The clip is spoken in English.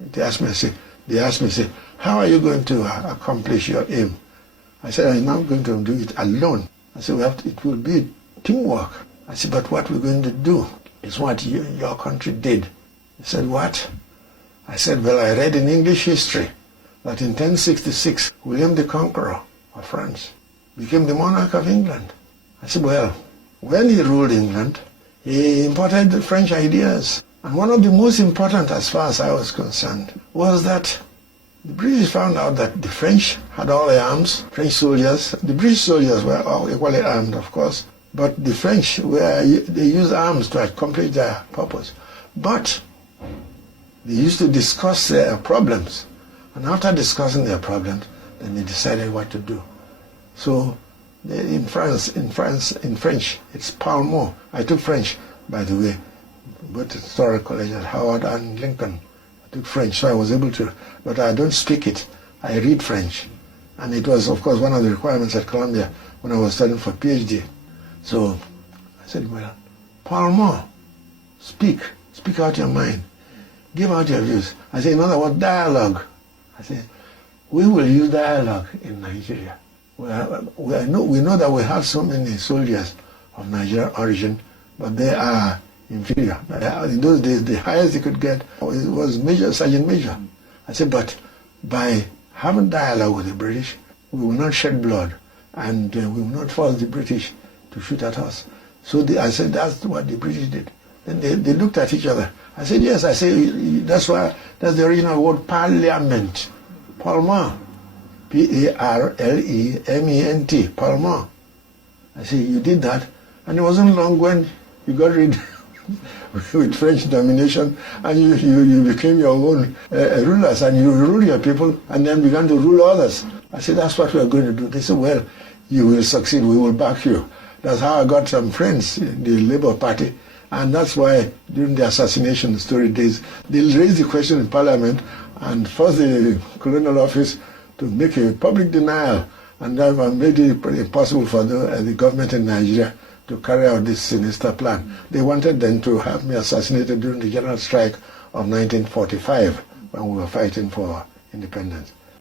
They asked me, say, how are you going to accomplish your aim? I said, I'm not going to do it alone. I said, it will be teamwork. I said, but what we're going to do is what your country did. He said, what? I said, well, I read in English history that in 1066, William the Conqueror of France became the monarch of England. I said, well, when he ruled England, he imported the French ideas. And one of the most important, as far as I was concerned, was that the British found out that the French had all the arms, French soldiers. The British soldiers were all equally armed, of course, but the French, they used arms to accomplish their purpose. But they used to discuss their problems. And after discussing their problems, then they decided what to do. So in French, it's Palmont. I took French, by the way, both at Historic College at Howard and Lincoln. I took French, so I was able to, but I don't speak it. I read French. And it was, of course, one of the requirements at Columbia when I was studying for PhD. So I said, well, Palmont, speak out your mind. Give out your views. I say, in other words, dialogue. I say, we will use dialogue in Nigeria. We know that we have so many soldiers of Nigerian origin, but they are inferior. In those days, the highest they could get was Sergeant Major. I said, but by having dialogue with the British, we will not shed blood, and we will not force the British to shoot at us. So I said, that's what the British did. Then they looked at each other. I said, yes. I said, that's the original word, parliament. Parlement. Parlement. Parlement. I said, you did that. And it wasn't long when you got rid with French domination, and you became your own rulers, and you rule your people, and then began to rule others. I said, that's what we are going to do. They said, well, you will succeed. We will back you. That's how I got some friends in the Labour Party. And that's why during the assassination story days, they raised the question in Parliament and forced the colonial office to make a public denial, and that made it impossible for the government in Nigeria to carry out this sinister plan. They wanted then to have me assassinated during the general strike of 1945 when we were fighting for independence.